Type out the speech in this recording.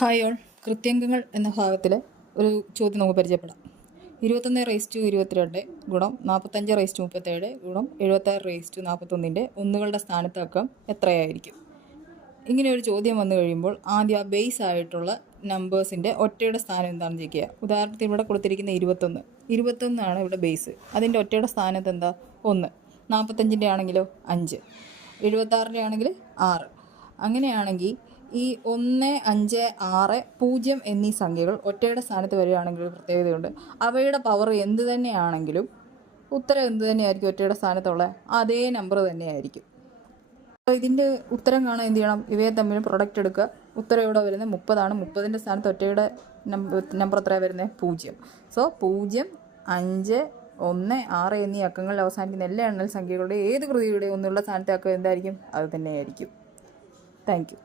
Hi all. കൃത്യംഗങ്ങൾ എന്ന ഭാഗത്തിൽ ഒരു ചോദ്യം നമുക്ക് പരിചയപ്പെടാം. 21:22 ഗുണം 45:37 ഗുണം 76:41 ഒന്നുകളുടെ സ്ഥാനത്ത് അക്കം എത്രയായിരിക്കും? ഇങ്ങനെ ഒരു ചോദ്യം വന്നു കഴിയുമ്പോൾ ആദ്യം ആ ബേസ് ആയിട്ടുള്ള നമ്പേഴ്സിൻ്റെ ഒറ്റയുടെ സ്ഥാനം എന്താണെന്ന് ചോദിക്കുക. ഉദാഹരണത്തിന് ഇവിടെ കൊടുത്തിരിക്കുന്ന 21 ഇവിടെ ബേസ്. അതിൻ്റെ ഒറ്റയുടെ സ്ഥാനത്ത് എന്താ? 1. 45 ആണെങ്കിലോ 5. 76 ആണെങ്കിൽ 6. അങ്ങനെയാണെങ്കിൽ ഈ 1, 5, 6, 0 എന്നീ സംഖ്യകൾ ഒറ്റയുടെ സ്ഥാനത്ത് വരികയാണെങ്കിൽ ഒരു പ്രത്യേകതയുണ്ട്. അവയുടെ പവർ എന്ത് തന്നെയാണെങ്കിലും ഉത്തരം എന്ത് തന്നെയായിരിക്കും ഒറ്റയുടെ സ്ഥാനത്തുള്ള അതേ നമ്പർ തന്നെയായിരിക്കും. അപ്പോൾ ഇതിൻ്റെ ഉത്തരം കാണാൻ എന്ത് ചെയ്യണം? ഇവയെ തമ്മിൽ പ്രൊഡക്റ്റ് എടുക്കുക. ഉത്തരം ഇവിടെ വരുന്നത് 30 ആണ്. 30ൻ്റെ സ്ഥാനത്ത് ഒറ്റയുടെ നമ്പർ എത്രയാണ് വരുന്നത്? 0. സോ 0, 5, 1, 6 എന്നീ അക്കങ്ങളിൽ അവസാനിക്കുന്ന എല്ലാ എണ്ണൽ സംഖ്യകളുടെ ഏത് കൃതിയുടെ ഒന്നുള്ള സ്ഥാനത്തെ അക്കം എന്തായിരിക്കും? അത് തന്നെയായിരിക്കും. Thank you.